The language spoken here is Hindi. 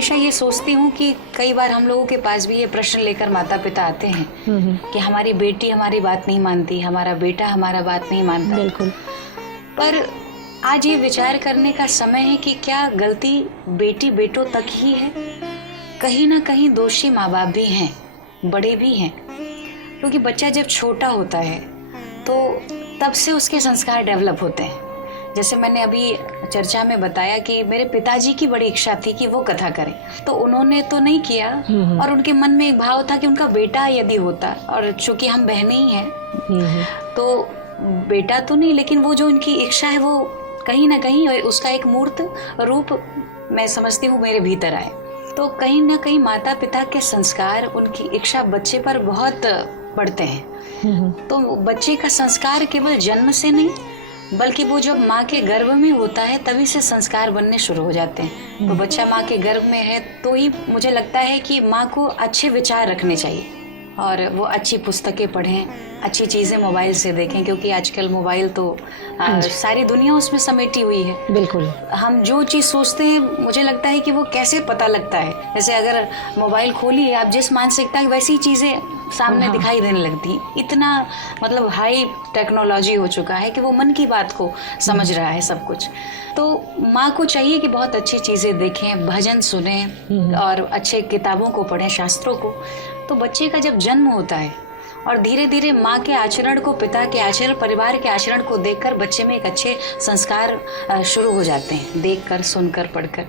हमेशा ये सोचती हूँ कि कई बार हम लोगों के पास भी ये प्रश्न लेकर माता पिता आते हैं कि हमारी बेटी हमारी बात नहीं मानती, हमारा बेटा हमारा बात नहीं मानता। बिल्कुल। पर आज ये विचार करने का समय है कि क्या गलती बेटी बेटों तक ही है? कहीं ना कहीं दोषी माँ बाप भी हैं, बड़े भी हैं, क्योंकि बच्चा जब छोटा होता है तो तब से उसके संस्कार डेवलप होते हैं। जैसे मैंने अभी चर्चा में बताया कि मेरे पिताजी की बड़ी इच्छा थी कि वो कथा करें, तो उन्होंने तो नहीं किया और उनके मन में एक भाव था कि उनका बेटा यदि होता, और चूंकि हम बहनें ही हैं तो बेटा तो नहीं, लेकिन वो जो उनकी इच्छा है वो कहीं ना कहीं उसका एक मूर्त रूप मैं समझती हूँ मेरे भीतर आए। तो कहीं ना कहीं माता पिता के संस्कार, उनकी इच्छा बच्चे पर बहुत पड़ते हैं। तो बच्चे का संस्कार केवल जन्म से नहीं, बल्कि वो जब माँ के गर्भ में होता है तभी से संस्कार बनने शुरू हो जाते हैं। तो बच्चा माँ के गर्भ में है तो ही मुझे लगता है कि माँ को अच्छे विचार रखने चाहिए और वो अच्छी पुस्तकें पढ़ें, अच्छी चीज़ें मोबाइल से देखें, क्योंकि आजकल मोबाइल तो सारी दुनिया उसमें समेटी हुई है। बिल्कुल। हम जो चीज़ सोचते हैं मुझे लगता है कि वो कैसे पता लगता है। जैसे अगर मोबाइल खोलिए आप, जिस मानसिकता की वैसी चीज़ें सामने दिखाई देने लगती। इतना मतलब हाई टेक्नोलॉजी हो चुका है कि वो मन की बात को समझ रहा है सब कुछ। तो माँ को चाहिए कि बहुत अच्छी चीज़ें देखें, भजन सुने और अच्छे किताबों को पढ़ें, शास्त्रों को। तो बच्चे का जब जन्म होता है और धीरे धीरे माँ के आचरण को, पिता के आचरण, परिवार के आचरण को देखकर बच्चे में एक अच्छे संस्कार शुरू हो जाते हैं, देखकर, सुनकर, पढ़कर।